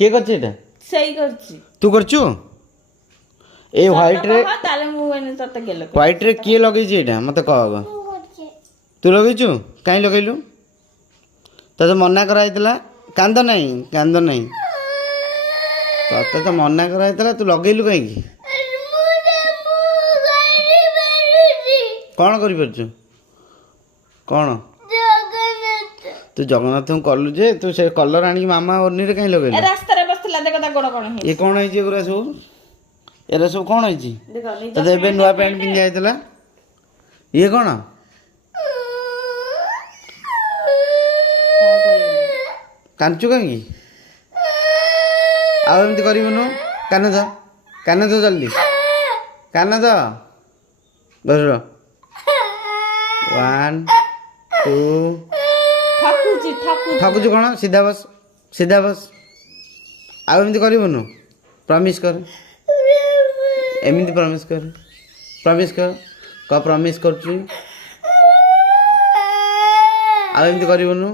କିଏ କରିଛି ଏଇଟା? ସେଇ କରିଛି। ତୁ କରିଛୁ? ଏ ହ୍ୱାଇଟ୍ ରେ ତାହେଲେ ମୁଁ ଏନେ ତତେ ଗେଲ କରିବି। ହ୍ୱାଇଟ୍ ରେ କିଏ ଲଗେଇଛି ଏଇଟା ମତେ କହ ଆଗ। ତୁ ଲଗେଇଛୁ? କାଇଁ ଲଗେଇଲୁ? ତତେ ମନା କରାହେଇଥିଲା। କାନ୍ଦ ନାହିଁ କାନ୍ଦ ନାହିଁ। ତତେ ତ ମନା କରାହେଇଥିଲା ତୁ ଲଗେଇଲୁ କାହିଁକି? କ'ଣ କରିପାରୁଛୁ? କ'ଣ ତୁ ଜଗନ୍ନାଥଙ୍କୁ କଲୁ ଯେ ତୁ ସେ କଲର ଆଣିକି ମାମା ଓନିରେ କାହିଁ ଲଗେଇଲୁ? ରାସ୍ତାରେ ବସିଥିଲା ଦେଖ ତା ଗୋଡ଼ କ'ଣ ହେଇଛି। ଇଏ କ'ଣ ହେଇଛି ଏଗୁରା ସବୁ? ଏରା ସବୁ କ'ଣ ହେଇଛି? ଦେଖ ନିଜ ତତେ ଏବେ ନୂଆ ପ୍ୟାଣ୍ଟ ପିନ୍ଧା ହେଇଥିଲା। ଇଏ କ'ଣ? କାନ୍ଦୁଛୁ କାହିଁକି? ଆଉ ଏମିତି କରିବୁନୁ। କାନ ଧ ଜଲ୍ଦି କାନ ଧ। ବସ 1 2 ଠକୁଛୁ କ'ଣ? ସିଧା ବସ ସିଧା ବସ। ଆଉ ଏମିତି କରିବୁନୁ। ପ୍ରମିସ୍ କର। ଏମିତି ପ୍ରମିସ୍ କର। ପ୍ରମିସ୍ କର। ପ୍ରମିସ୍ କରୁଛୁ। ଆଉ ଏମିତି କରିବୁନୁ।